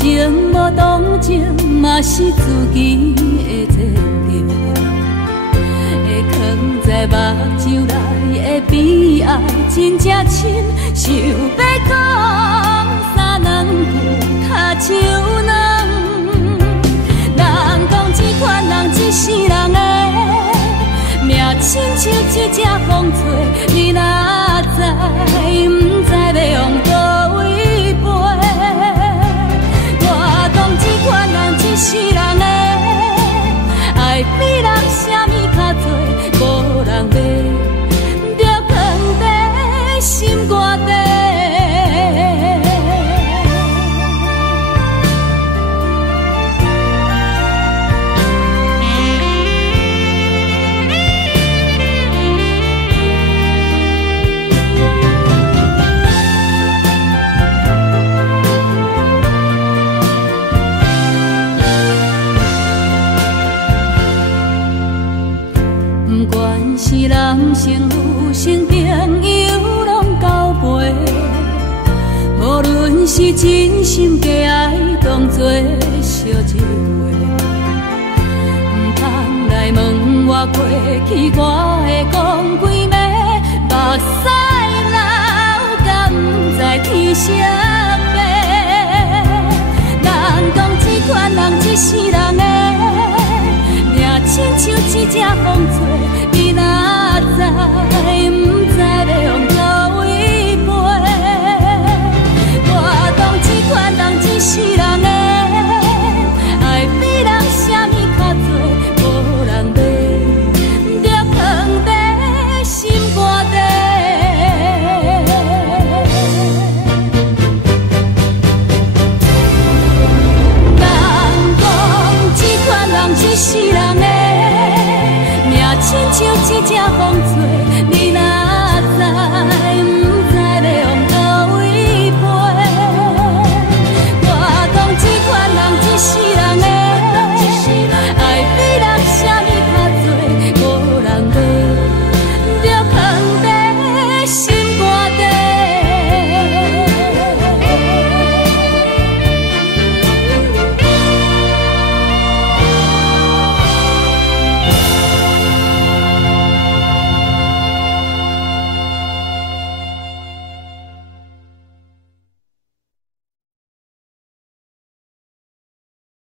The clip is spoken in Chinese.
情无同情，嘛是自己的前程。会藏在目睭内的悲哀，真正深，想要讲三两句脚手软。人讲这款人一世人的命，亲像一只风吹，你哪知，不知要往倒位飞。我讲这款人一世人的爱比人啥物较多，无人要，就放在心肝底。不管是男性女性，朋友拢交陪。无论是真心假爱，当作烧一回。不通来问我过去，我会讲几暝，目屎流，敢不知天啥。